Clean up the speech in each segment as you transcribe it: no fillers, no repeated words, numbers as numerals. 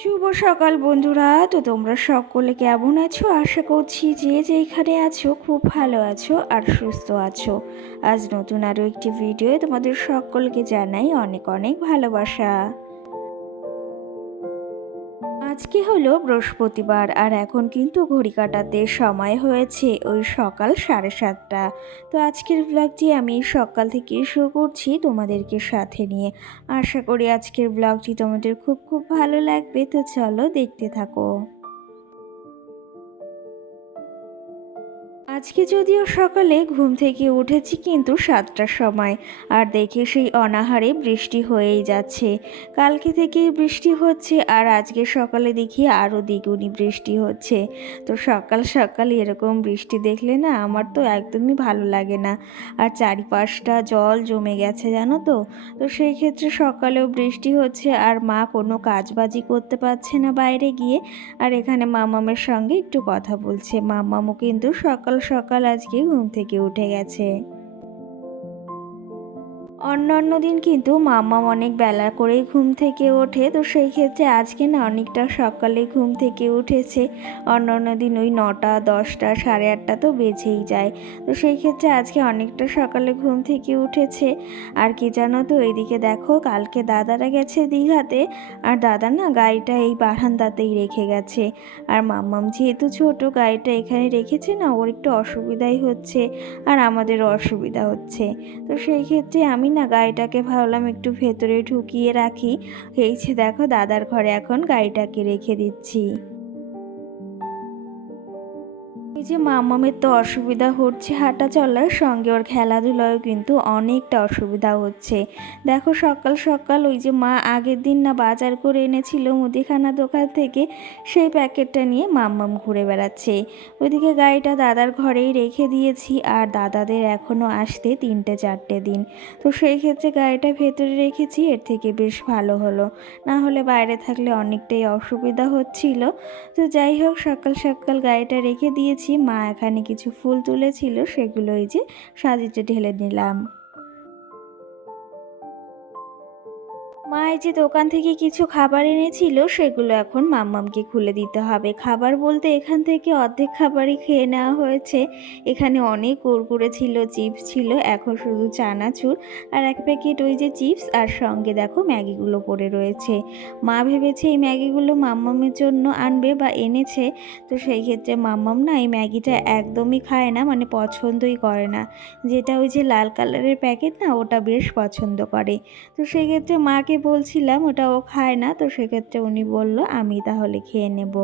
শুভ সকাল বন্ধুরা। তো তোমরা সকলে কেমন আছো? আশা করছি যে যেখানে আছো খুব ভালো আছো আর সুস্থ আছো। আজ নতুন আরও একটি ভিডিও তোমাদের সকলকে জানাই অনেক অনেক ভালোবাসা। আজকে হলো বৃহস্পতিবার আর এখন কিন্তু ঘড়ি কাটাতে সময় হয়েছে ওই সকাল 7:30। তো আজকের ব্লগটি আমি সকাল থেকে শুরু করছি তোমাদেরকে সাথে নিয়ে। আশা করি আজকের ব্লগটি তোমাদের খুব খুব ভালো লাগবে। তো চলো দেখতে থাকো। আজকে যদিও সকালে ঘুম থেকে উঠেছি কিন্তু 7টার সময়, আর দেখে সেই অনাহারে বৃষ্টি হয়েই যাচ্ছে। কালকে থেকেই বৃষ্টি হচ্ছে আর আজকে সকালে দেখি আরও দ্বিগুণই বৃষ্টি হচ্ছে। তো সকাল সকাল এরকম বৃষ্টি দেখলে না আমার তো একদমই ভালো লাগে না। আর চারিপাশটা জল জমে গেছে জানো তো। তো সেই ক্ষেত্রে সকালেও বৃষ্টি হচ্ছে আর মা কোনো কাজবাজি করতে পারছে না বাইরে গিয়ে। আর এখানে মামামের সঙ্গে একটু কথা বলছে। মামামও কিন্তু সকাল সকাল আজকে ঘুম থেকে উঠে গেছে। অন্যান্য দিন কিন্তু মাম্মাম অনেক বেলা করেই ঘুম থেকে ওঠে। তো সেই ক্ষেত্রে আজকে না অনেকটা সকালে ঘুম থেকে উঠেছে। অন্যান্য দিন ওই 9টা 10টা 8:30 তো বেজেই যায়। তো সেই ক্ষেত্রে আজকে অনেকটা সকালে ঘুম থেকে উঠেছে। আর কি জানো তো, এইদিকে দেখো কালকে দাদারা গেছে দীঘাতে, আর দাদা না গাড়িটা এই বারান্দাতেই রেখে গেছে। আর মাম্মাম যেহেতু ছোট, গাড়িটা এখানে রেখেছে না, ওর একটু অসুবিধাই হচ্ছে আর আমাদেরও অসুবিধা হচ্ছে। তো সেই ক্ষেত্রে আমি না গাড়িটাকে ভাবলাম একটু ভেতরে ঢুকিয়ে রাখি। এই যে দেখো দাদার ঘরে এখন গাড়িটাকে রেখে দিচ্ছি। এই যে মামামের তো অসুবিধা হচ্ছে হাঁটা চলার সঙ্গে, ওর খেলাধুলায় কিন্তু অনেকটা অসুবিধা হচ্ছে। দেখো সকাল সকাল ওই যে মা আগের দিন না বাজার করে এনেছিল মুদিখানা দোকান থেকে, সেই প্যাকেটটা নিয়ে মাম্মাম ঘুরে বেড়াচ্ছে। ওইদিকে গাড়িটা দাদার ঘরেই রেখে দিয়েছি, আর দাদাদের এখনও আসতে 3-4 দিন। তো সেই ক্ষেত্রে গাড়িটা ভেতরে রেখেছি, এর থেকে বেশ ভালো হলো। না হলে বাইরে থাকলে অনেকটাই অসুবিধা হচ্ছিল। তো যাই হোক, সকাল সকাল গাড়িটা রেখে দিয়েছি। মা এখানে কিছু ফুল তুলেছিল, সেগুলো এই যে সাজিতে ঢেলে নিলাম। মা এই যে দোকান থেকে কিছু খাবার এনেছিল, সেগুলো এখন মাম্মামকে খুলে দিতে হবে। খাবার বলতে এখান থেকে অর্ধেক খাবারই খেয়ে নেওয়া হয়েছে। এখানে অনেক কুরকুরে ছিল, চিপস ছিল, এখন শুধু চানাচুর আর এক প্যাকেট ওই যে চিপস, আর সঙ্গে দেখো ম্যাগিগুলো পড়ে রয়েছে। মা ভেবেছে এই ম্যাগিগুলো মাম্মামের জন্য আনবে বা এনেছে। তো সেই ক্ষেত্রে মাম্মাম না এই ম্যাগিটা একদমই খায় না, মানে পছন্দই করে না। যেটা ওই যে লাল কালারের প্যাকেট না, ওটা বেশ পছন্দ করে। তো সেক্ষেত্রে মাকে বলছিলাম, ওটা ও খায় না। তো সেক্ষেত্রে উনি বলল আমি তাহলে খেয়ে নেব।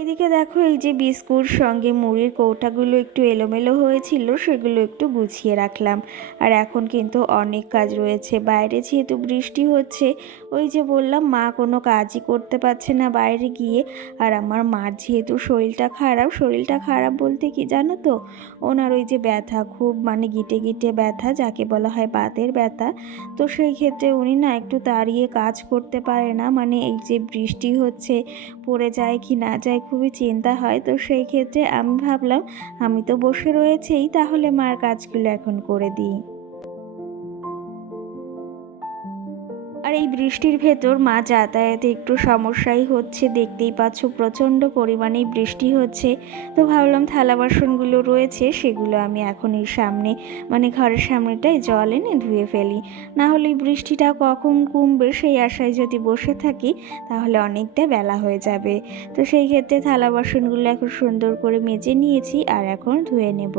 এদিকে দেখো এই যে বিস্কুট সঙ্গে মুড়ির কৌটাগুলো একটু এলোমেলো হয়েছিল, সেগুলো একটু গুছিয়ে রাখলাম। আর এখন কিন্তু অনেক কাজ রয়েছে বাইরে, যেহেতু বৃষ্টি হচ্ছে। ওই যে বললাম মা কোনো কাজই করতে পারছে না বাইরে গিয়ে। আর আমার মার যেহেতু শরীরটা খারাপ বলতে কি জানো তো, ওনার ওই যে ব্যথা খুব, মানে গিটে গিটে ব্যথা, যাকে বলা হয় বাতের ব্যথা। তো সেই ক্ষেত্রে উনি না একটু দাঁড়িয়ে কাজ করতে পারে না, মানে এই যে বৃষ্টি হচ্ছে, পড়ে যায় কি না যায় খুবই চিন্তা হয়। তো সেই ক্ষেত্রে আমি ভাবলাম আমি তো বসে রয়েছেই, তাহলে মার কাজগুলো এখন করে দিই। আর এই বৃষ্টির ভেতর মা যাতায়াতে একটু সমস্যাই হচ্ছে, দেখতেই পাচ্ছ প্রচণ্ড পরিমাণেই বৃষ্টি হচ্ছে। তো ভাবলাম থালা বাসনগুলো রয়েছে সেগুলো আমি এখন এই সামনে, মানে ঘরের সামনেটায় জল এনে ধুয়ে ফেলি। না হলে এই বৃষ্টিটা কখন কমবে সেই আশায় যদি বসে থাকি, তাহলে অনেকটা বেলা হয়ে যাবে। তো সেই ক্ষেত্রে থালা বাসনগুলো এখন সুন্দর করে মেজে নিয়েছি আর এখন ধুয়ে নেব।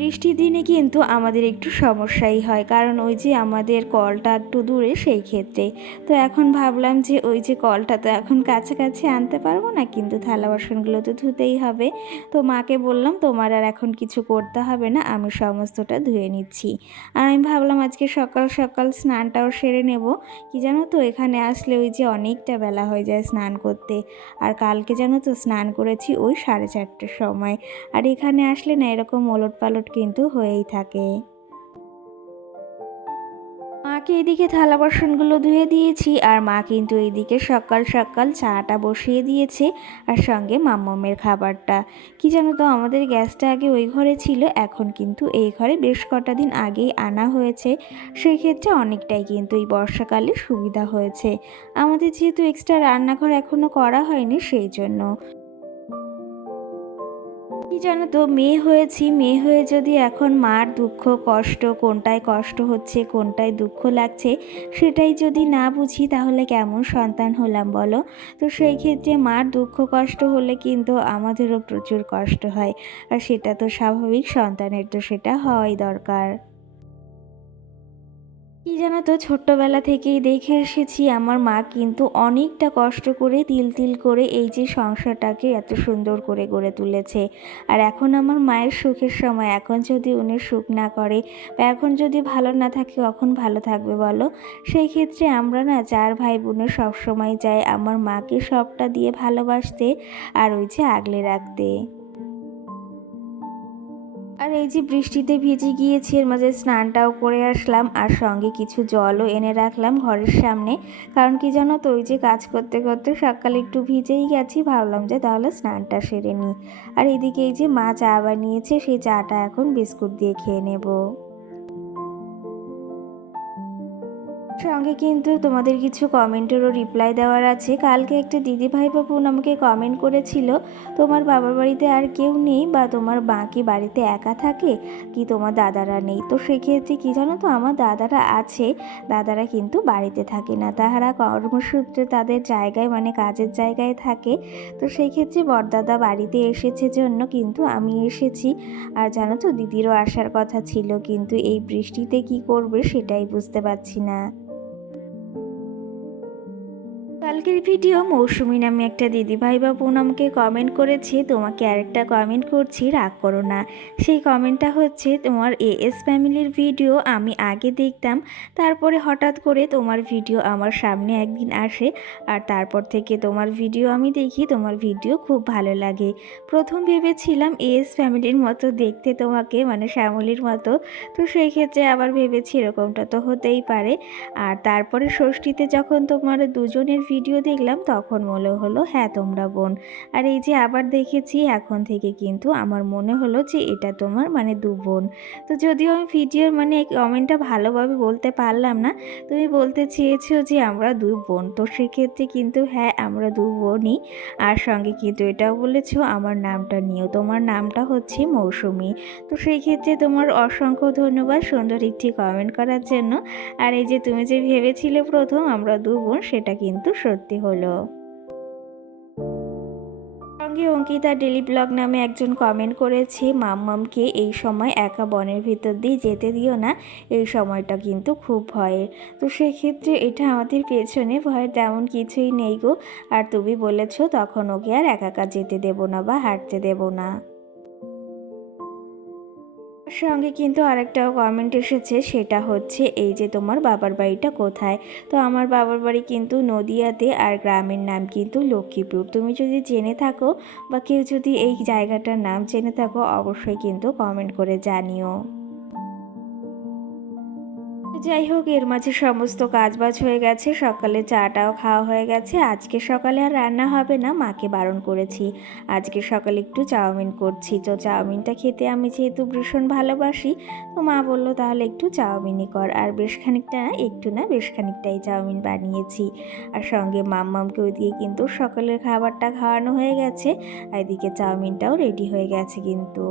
বৃষ্টির দিনে কিন্তু আমাদের একটু সমস্যাই হয়, কারণ ওই যে আমাদের কলটা একটু দূরে, সেই ক্ষেত্রে। তো এখন ভাবলাম যে ওই যে কলটা তো এখন কাছাকাছি আনতে পারবো না, কিন্তু থালা বাসনগুলো তো ধুতেই হবে। তো মাকে বললাম তোমার আর এখন কিছু করতে হবে না, আমি সমস্তটা ধুয়ে নিচ্ছি। আর আমি ভাবলাম আজকে সকাল সকাল স্নানটাও সেরে নেব। কি জানো তো, এখানে আসলে ওই যে অনেকটা বেলা হয়ে যায় স্নান করতে। আর কালকে জানো তো স্নান করেছি ওই 4:30টার সময়। আর এখানে আসলে না এরকম ওলট পালট কিন্তু হয়েই থাকে। মা মাকে এদিকে থালা বাসনগুলো ধুয়ে দিয়েছি, আর মা কিন্তু এইদিকে সকাল সকাল চাটা বসিয়ে দিয়েছে, আর সঙ্গে মাম্মামের খাবারটা। কি জানো তো, আমাদের গ্যাসটা আগে ওই ঘরে ছিল, এখন কিন্তু এই ঘরে বেশ কটা দিন আগেই আনা হয়েছে। সেই ক্ষেত্রে অনেকটাই কিন্তু এই বর্ষাকালে সুবিধা হয়েছে আমাদের, যেহেতু এক্সট্রা রান্নাঘর এখনও করা হয়নি সেই জন্য। কি জানো তো, মেয়ে হয়েছি, মেয়ে হয়ে যদি এখন মার দুঃখ কষ্ট, কোনটায় কষ্ট হচ্ছে কোনটায় দুঃখ লাগছে সেটাই যদি না বুঝি তাহলে কেমন সন্তান হলাম বলো। তো সেই ক্ষেত্রে মার দুঃখ কষ্ট হলে কিন্তু আমাদেরও প্রচুর কষ্ট হয়, আর সেটা তো স্বাভাবিক, সন্তানের তো সেটা হওয়াই দরকার। কি জানো তো, ছোট্টবেলা থেকেই দেখে এসেছি আমার মা কিন্তু অনেকটা কষ্ট করে তিল তিল করে এই যে সংসারটাকে এত সুন্দর করে গড়ে তুলেছে। আর এখন আমার মায়ের সুখের সময়, এখন যদি উনি সুখ না করে বা এখন যদি ভালো না থাকে কখন ভালো থাকবে বলো। সেই ক্ষেত্রে আমরা না 4 ভাই বোনে সবসময় চাই আমার মাকে সবটা দিয়ে ভালোবাসতে, আর ওই যে আগলে রাখতে। আর এই যে বৃষ্টিতে ভিজে গিয়েছি, এর মাঝে স্নানটাও করে আসলাম, আর সঙ্গে কিছু জলও এনে রাখলাম ঘরের সামনে। কারণ কি জানো তো, ওই যে কাজ করতে করতে সকালে একটু ভিজেই গেছি, ভাবলাম যে তাহলে স্নানটা সেরে নিই। আর এদিকে এই যে মা চা বানিয়েছে, সেই চাটা এখন বিস্কুট দিয়ে খেয়ে নেব। সঙ্গে কিন্তু তোমাদের কিছু কমেন্টেরও রিপ্লাই দেওয়ার আছে। কালকে একটা দিদিভাই বাবুন আমাকে কমেন্ট করেছিল, তোমার বাবার বাড়িতে আর কেউ নেই, বা তোমার মা কি বাড়িতে একা থাকে, কি তোমার দাদারা নেই? তো সেক্ষেত্রে কী জানো তো, আমার দাদারা আছে, দাদারা কিন্তু বাড়িতে থাকে না, তাহারা কর্মসূত্রে তাদের জায়গায় মানে কাজের জায়গায় থাকে। তো সেই ক্ষেত্রে বড়দাদা বাড়িতে এসেছে জন্য কিন্তু আমি এসেছি। আর জানো তো, দিদিরও আসার কথা ছিল, কিন্তু এই বৃষ্টিতে কি করবে সেটাই বুঝতে পারছি না। কালকের ভিডিও মৌসুমি নামে একটা দিদিভাই বা বোন আমাকে কমেন্ট করেছে, তোমাকে আরেকটা কমেন্ট করছি, রাগ করো না। সেই কমেন্টটা হচ্ছে, তোমার এএস ফ্যামিলির ভিডিও আমি আগে দেখতাম, তারপরে হঠাৎ করে তোমার ভিডিও আমার সামনে একদিন আসে, আর তারপর থেকে তোমার ভিডিও আমি দেখি, তোমার ভিডিও খুব ভালো লাগে। প্রথম ভেবেছিলাম এএস ফ্যামিলির মতো দেখতে তোমাকে, মানে শ্যামলির মতো। তো সেই ক্ষেত্রে আবার ভেবেছি এরকমটা তো হতেই পারে। আর তারপরে ষষ্ঠীতে যখন তোমার দুজনের ভিডিও দেখলাম তখন মনে হলো হ্যাঁ তোমরা বোন। আর এই যে আবার দেখেছি, এখন থেকে কিন্তু আমার মনে হলো যে এটা তোমার মানে দু বোন। তো যদিও আমি ভিডিওর মানে কমেন্টটা ভালোভাবে বলতে পারলাম না, তুমি বলতে চেয়েছো যে আমরা দুই বোন, তো সেক্ষেত্রে কিন্তু হ্যাঁ আমরা দু বোনই। আর সঙ্গে কিন্তু এটাও বলেছো আমার নামটা নিয়েও, তোমার নামটা হচ্ছে মৌসুমি। তো সেই ক্ষেত্রে তোমার অসংখ্য ধন্যবাদ সুন্দর একটি কমেন্ট করার জন্য। আর এই যে তুমি যে ভেবেছিলে প্রথম আমরা দু বোন, সেটা কিন্তু সত্যি হলো। সঙ্গে অঙ্কিতা ডেলি ব্লগ নামে একজন কমেন্ট করেছে, মাম্মামকে এই সময় একা বনের ভিতর দিয়ে যেতে দিও না, এই সময়টা কিন্তু খুব ভয়ের। তো সেক্ষেত্রে এটা আমাদের পেছনে ভয়ের তেমন কিছুই নেই গো। আর তুমি বলেছো তখন ওকে আর একা একা যেতে দেবো না বা হাঁটতে দেবো না। সঙ্গে কিন্তু আরেকটাও কমেন্ট এসেছে, সেটা হচ্ছে এই যে তোমার বাবার বাড়িটা কোথায়। তো আমার বাবার বাড়ি কিন্তু নদিয়াতে, আর গ্রামের নাম কিন্তু লক্ষ্মীপুর। তুমি যদি জেনে থাকো বা কেউ যদি এই জায়গাটার নাম জেনে থাকো অবশ্যই কিন্তু কমেন্ট করে জানিও। যাই হোক, এর মাঝে সমস্ত কাজবাজ হয়ে গেছে, সকালে চাটাও খাওয়া হয়ে গেছে। আজকে সকালে আর রান্না হবে না, মাকে বারণ করেছি। আজকে সকালে একটু চাউমিন করছি, তো চাউমিনটা খেতে আমি যেহেতু ভীষণ ভালোবাসি, তো মা বললো তাহলে একটু চাউমিনই কর। আর বেশ খানিকটা না, একটু না বেশ খানিকটাই চাউমিন বানিয়েছি। আর সঙ্গে মাম্মামকে ওইদিকে কিন্তু সকালের খাবারটা খাওয়ানো হয়ে গেছে, আর এদিকে চাউমিনটাও রেডি হয়ে গেছে কিন্তু।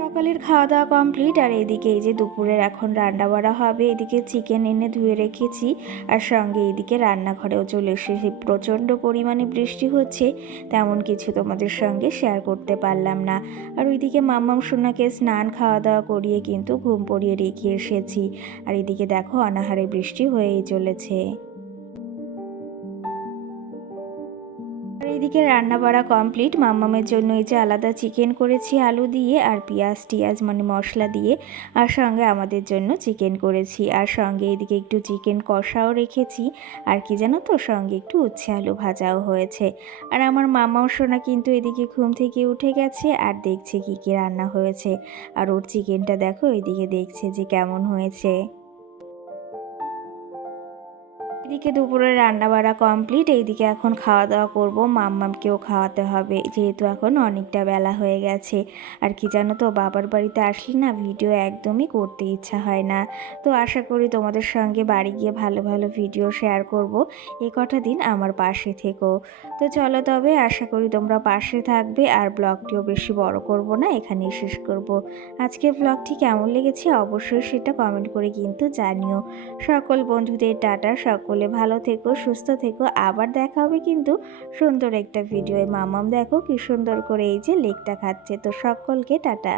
সকালের খাওয়া দাওয়া কমপ্লিট, আর এদিকে এই যে দুপুরের এখন রান্না বাড়া হবে। এদিকে চিকেন এনে ধুয়ে রেখেছি, আর সঙ্গে এদিকে রান্নাঘরেও চলে এসেছি। প্রচণ্ড পরিমাণে বৃষ্টি হচ্ছে, তেমন কিছু তোমাদের সঙ্গে শেয়ার করতে পারলাম না। আর ওইদিকে মাম্মাম সোনাকে স্নান খাওয়া দাওয়া করিয়ে কিন্তু ঘুম পড়িয়ে রেখে এসেছি। আর এদিকে দেখো অনাহারে বৃষ্টি হয়েই চলেছে। আর এইদিকে রান্না বাড়া কমপ্লিট। মাম্মামের জন্য এই যে আলাদা চিকেন করেছি আলু দিয়ে আর পেঁয়াজ টিয়াজ মানে মশলা দিয়ে, আর সঙ্গে আমাদের জন্য চিকেন করেছি। আর সঙ্গে এদিকে একটু চিকেন কষাও রেখেছি, আর কি জানো তো সঙ্গে একটু উচ্ছে আলু ভাজাও হয়েছে। আর আমার মামাও সোনা কিন্তু এদিকে ঘুম থেকে উঠে গেছে আর দেখছে কী কী রান্না হয়েছে। আর ওর চিকেনটা দেখো এদিকে দেখছে যে কেমন হয়েছে। এদিকে দুপুরে রান্না বাড়া কমপ্লিট, এইদিকে এখন খাওয়া দাওয়া করব, মাম্মামকেও খাওয়াতে হবে যেহেতু এখন অনেকটা বেলা হয়ে গেছে। আর কি জানো তো, বাবার বাড়িতে আসলে না ভিডিও একদমই করতে ইচ্ছা হয় না। তো আশা করি তোমাদের সঙ্গে বাড়ি গিয়ে ভালো ভালো ভিডিও শেয়ার করব। এই কটা দিন আমার পাশে থেকো। তো চলো তবে, আশা করি তোমরা পাশে থাকবে। আর ব্লগটিও বেশি বড় করব না, এখানেই শেষ করব। আজকের ব্লগটি কেমন লেগেছে অবশ্যই সেটা কমেন্ট করে কিন্তু জানিও। সকল বন্ধুদের টাটা, সকলে ভালো থেকো, সুস্থ থেকো। আবার দেখা হবে কিন্তু সুন্দর একটা ভিডিও। মামাম দেখো কি সুন্দর করে এই যে লেকটা খাচ্ছে। তো সকলকে টাটা।